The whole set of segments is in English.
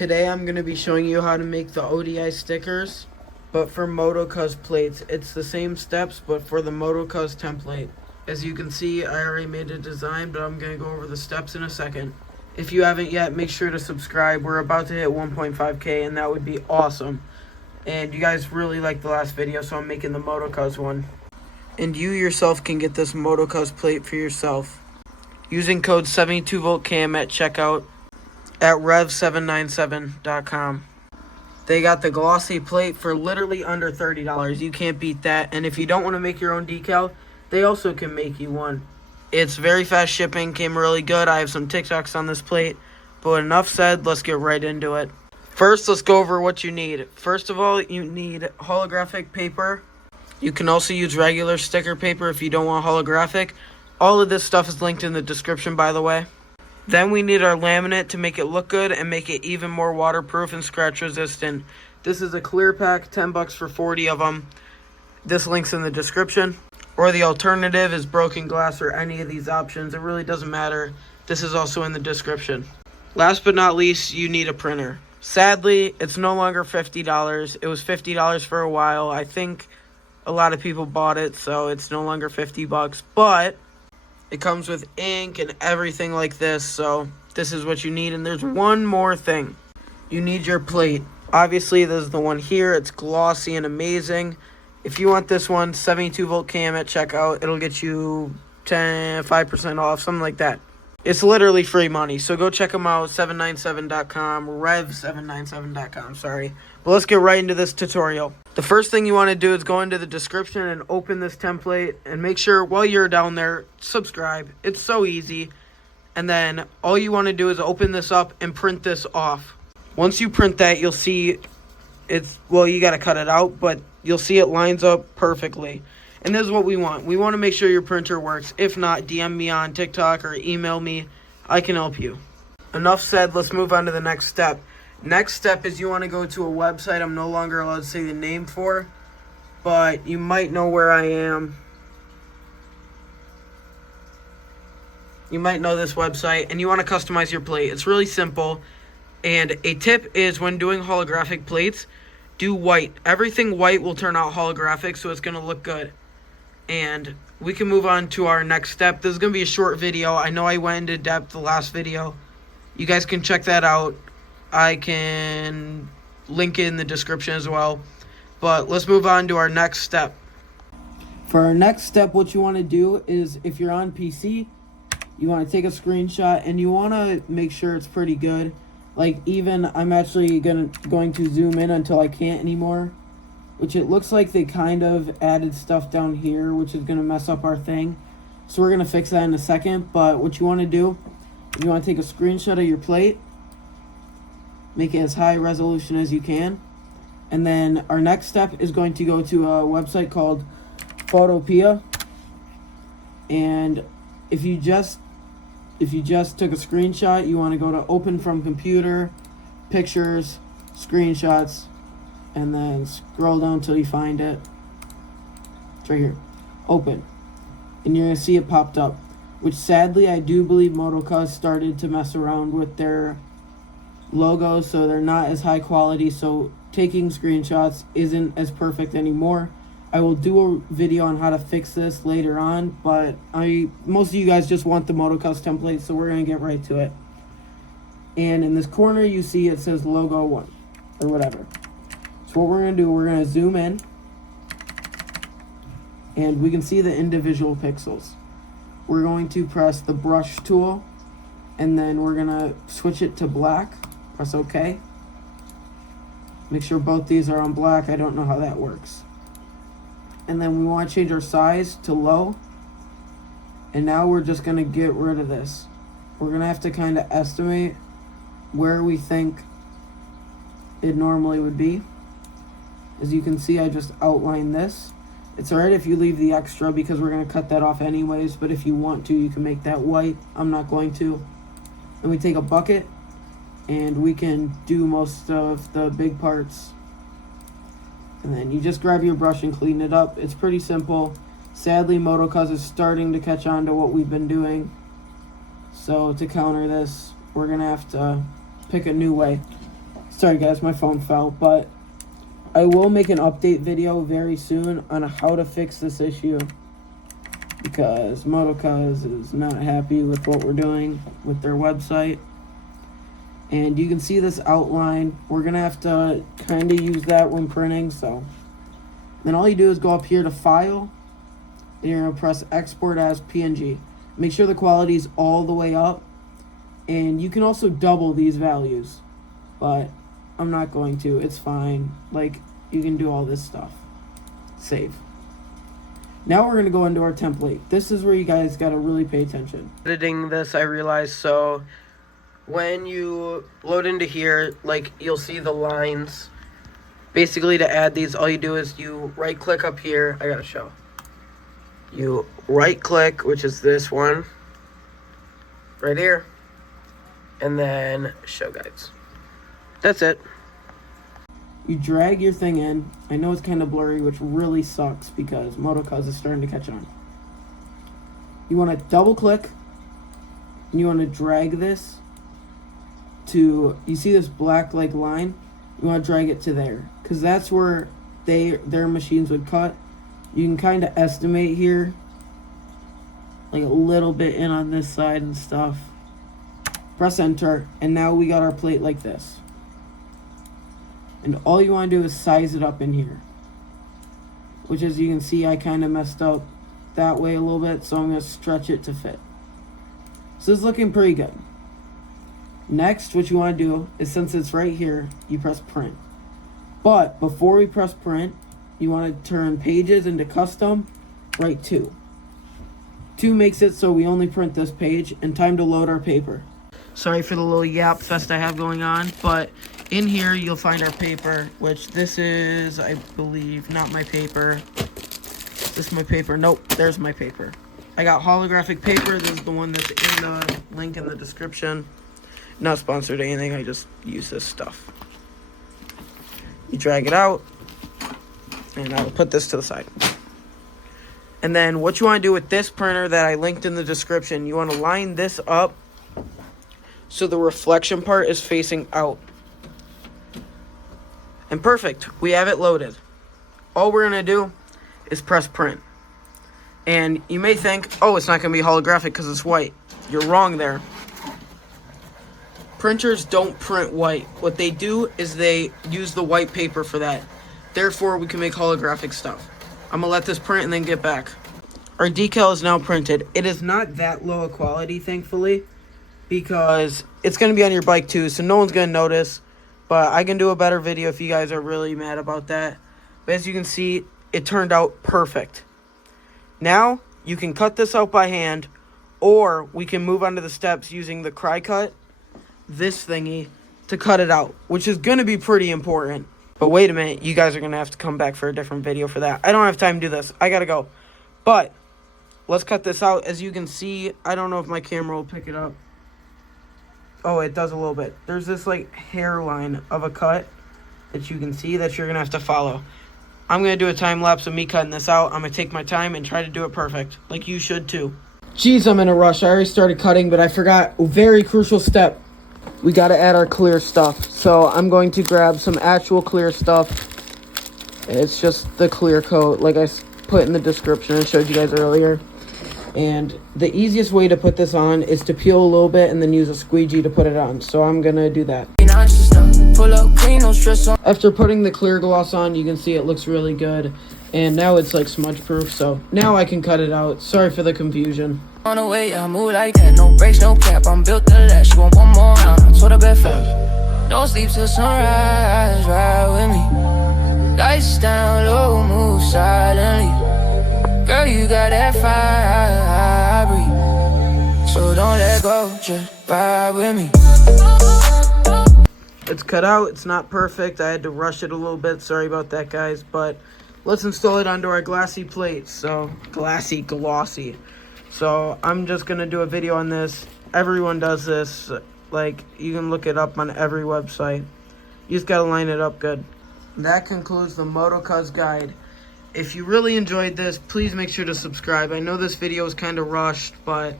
Today I'm going to be showing you how to make the ODI stickers, but for Motocuz plates. It's the same steps, but for the Motocuz template. As you can see, I already made a design, but I'm going to go over the steps in a second. If you haven't yet, make sure to subscribe. We're about to hit 1.5k, and that would be awesome. And you guys really liked the last video, so I'm making the Motocuz one. And you yourself can get this Motocuz plate for yourself using code 72voltcam at checkout at rev797.com. They got the glossy plate for literally under $30. You can't beat that. And if you don't want to make your own decal, they also can make you one. It's very fast shipping, came really good. I have some TikToks on this plate. But enough said, let's get right into it. First, let's go over what you need. First of all, you need holographic paper. You can also use regular sticker paper if you don't want holographic. All of this stuff is linked in the description, by the way. Then we need our laminate to make it look good and make it even more waterproof and scratch resistant. This is a clear pack, 10 bucks for 40 of them. This link's in the description. Or the alternative is broken glass or any of these options. It really doesn't matter. This is also in the description. Last but not least, you need a printer. Sadly, it's no longer $50. It was $50 for a while. I think a lot of people bought it, so it's no longer 50 bucks. But it comes with ink and everything like this, so this is what you need. And there's one more thing. You need your plate. Obviously, this is the one here. It's glossy and amazing. If you want this one, 72voltcam at checkout. It'll get you 5% off, something like that. It's literally free money, so go check them out, 797.com, rev797.com, sorry. But let's get right into this tutorial. The first thing you want to do is go into the description and open this template, and make sure while you're down there, subscribe. It's so easy. And then all you want to do is open this up and print this off. Once you print that, you'll see you got to cut it out, but you'll see it lines up perfectly. And this is what we want. We want to make sure your printer works. If not, DM me on TikTok or email me. I can help you. Enough said, let's move on to the next step. Next step is you want to go to a website I'm no longer allowed to say the name for, but you might know where I am. You might know this website, and you want to customize your plate. It's really simple. And a tip is when doing holographic plates, do white. Everything white will turn out holographic, so it's going to look good. And we can move on to our next step. This is going to be a short video. I know I went into depth the last video. You guys can check that out. I can link it in the description as well. But let's move on to our next step. For our next step, what you want to do is, if you're on PC, you want to take a screenshot and you want to make sure it's pretty good. Like, even I'm actually going to zoom in until I can't anymore, which it looks like they kind of added stuff down here, which is going to mess up our thing. So we're going to fix that in a second. But what you want to do, you want to take a screenshot of your plate, make it as high resolution as you can. And then our next step is going to go to a website called Photopea. And if you just took a screenshot, you want to go to open from computer, pictures, screenshots, and then scroll down until you find it. It's right here. Open. And you're going to see it popped up, which sadly I do believe Motocuz started to mess around with their logos, so they're not as high quality, so taking screenshots isn't as perfect anymore. I will do a video on how to fix this later on, but most of you guys just want the Motocuz template, so we're going to get right to it. And in this corner, you see it says logo 1, or whatever. So what we're going to do, we're going to zoom in, and we can see the individual pixels. We're going to press the brush tool, and then we're going to switch it to black. Press OK. Make sure both these are on black. I don't know how that works. And then we want to change our size to low. And now we're just going to get rid of this. We're going to have to kind of estimate where we think it normally would be. As you can see, I just outlined this. It's alright if you leave the extra because we're going to cut that off anyways. But if you want to, you can make that white. I'm not going to. And we take a bucket and we can do most of the big parts. And then you just grab your brush and clean it up. It's pretty simple. Sadly, Motocuz is starting to catch on to what we've been doing. So to counter this, we're going to have to pick a new way. Sorry guys, my phone fell, but I will make an update video very soon on how to fix this issue, because Motocuz is not happy with what we're doing with their website. And you can see this outline. We're going to have to kind of use that when printing. So then all you do is go up here to File, and you're going to press Export as PNG. Make sure the quality is all the way up. And you can also double these values, but I'm not going to. It's fine. Like, you can do all this stuff. Save. Now we're going to go into our template. This is where you guys got to really pay attention. Editing this, I realized, so when you load into here, like, you'll see the lines. Basically, to add these, all you do is you right-click up here. I got to show. You right-click, which is this one, right here, and then show guides. That's it. You drag your thing in. I know it's kind of blurry, which really sucks because Motocuz is starting to catch on. You want to double click, and you want to drag this to, you see this black like line? You want to drag it to there, because that's where their machines would cut. You can kind of estimate here, like a little bit in on this side and stuff. Press enter, and now we got our plate like this. And all you want to do is size it up in here, which, as you can see, I kind of messed up that way a little bit, so I'm going to stretch it to fit. So it's looking pretty good. Next, what you want to do is, since it's right here, you press print. But before we press print, you want to turn pages into custom, right 2. 2 makes it so we only print this page, and time to load our paper. Sorry for the little yap fest I have going on, but in here you'll find our paper, which this is, I believe, not my paper. Is this my paper? Nope, there's my paper. I got holographic paper. This is the one that's in the link in the description. Not sponsored or anything, I just use this stuff. You drag it out, and I will put this to the side. And then what you want to do with this printer that I linked in the description, you want to line this up so the reflection part is facing out. And perfect, we have it loaded. All we're going to do is press print. And you may think, oh, it's not going to be holographic because it's white. You're wrong there. Printers don't print white. What they do is they use the white paper for that. Therefore, we can make holographic stuff. I'm going to let this print and then get back. Our decal is now printed. It is not that low a quality, thankfully, because it's going to be on your bike too, so no one's going to notice. But I can do a better video if you guys are really mad about that. But as you can see, it turned out perfect. Now, you can cut this out by hand, or we can move onto the steps using the cry cut, this thingy, to cut it out, which is going to be pretty important. But wait a minute, you guys are going to have to come back for a different video for that. I don't have time to do this. I got to go. But let's cut this out. As you can see, I don't know if my camera will pick it up. Oh, it does a little bit. There's this, like, hairline of a cut that you can see that you're going to have to follow. I'm going to do a time lapse of me cutting this out. I'm going to take my time and try to do it perfect, like you should too. Jeez, I'm in a rush. I already started cutting, but I forgot a very crucial step. We got to add our clear stuff. So I'm going to grab some actual clear stuff. It's just the clear coat, like I put in the description and showed you guys earlier. And the easiest way to put this on is to peel a little bit and then use a squeegee to put it on. So I'm going to do that. After putting the clear gloss on, you can see it looks really good. And now it's like smudge proof, so now I can cut it out. Sorry for the confusion. On the way, I move like that, no brakes, no cap. I'm built to last. You want one more round? I'm sort of bed fast. Don't sleep till sunrise, ride with me. Lights down low, move silently. Girl, you got that fire, I breathe. So don't let go, just ride with me. It's cut out. It's not perfect. I had to rush it a little bit. Sorry about that, guys. But let's install it onto our glassy plate. So, glossy. So, I'm just going to do a video on this. Everyone does this. Like, you can look it up on every website. You just got to line it up good. That concludes the Motocuz guide. If you really enjoyed this, please make sure to subscribe. I know this video is kind of rushed, but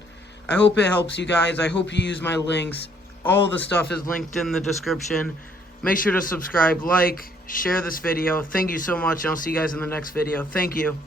I hope it helps you guys. I hope you use my links. All the stuff is linked in the description. Make sure to subscribe, like, share this video. Thank you so much, and I'll see you guys in the next video. Thank you.